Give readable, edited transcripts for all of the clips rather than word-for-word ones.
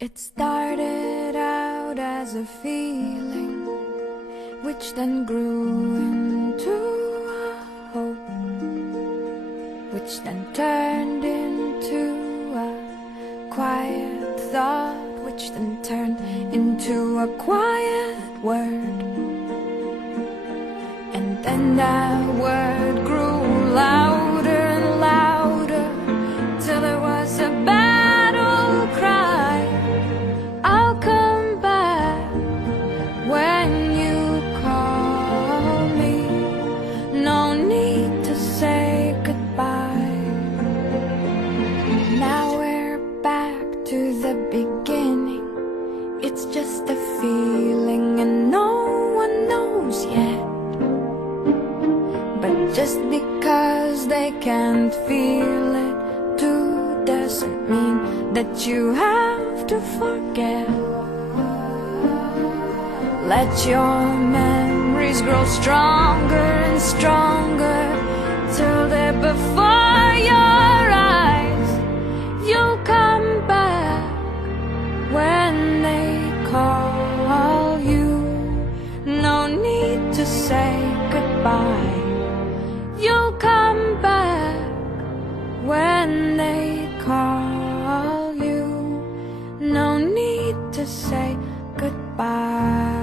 It started out as a feeling, which then grew into a hope, which then turned into a quiet thought, which then turned into a quiet word. And then that word grew louder and louder, till there was a battle cry. I'll come back when you call me. No need to say goodbye. Now we're back to the beginning. It's just a feeling and no one knows yet. But just because they can't feel it too doesn't mean that you have to forget. Let your memories grow stronger and stronger, till they're before your eyes. You'll come back when they call you. No need to say goodbye. You'll come back when they call you. No need to say goodbye.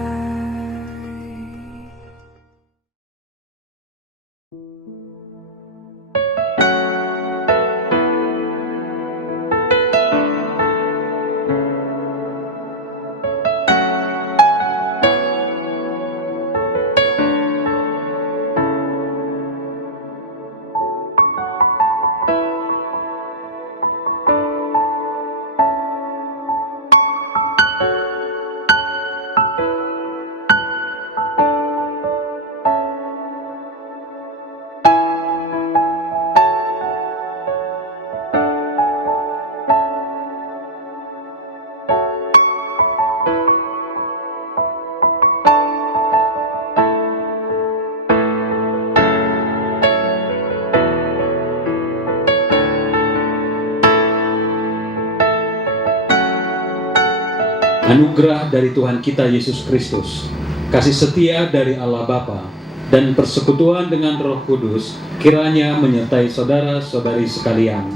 Anugerah dari Tuhan kita Yesus Kristus, kasih setia dari Allah Bapa, dan persekutuan dengan Roh Kudus kiranya menyertai saudara-saudari sekalian.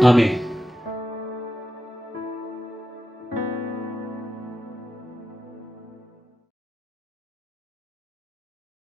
Amin.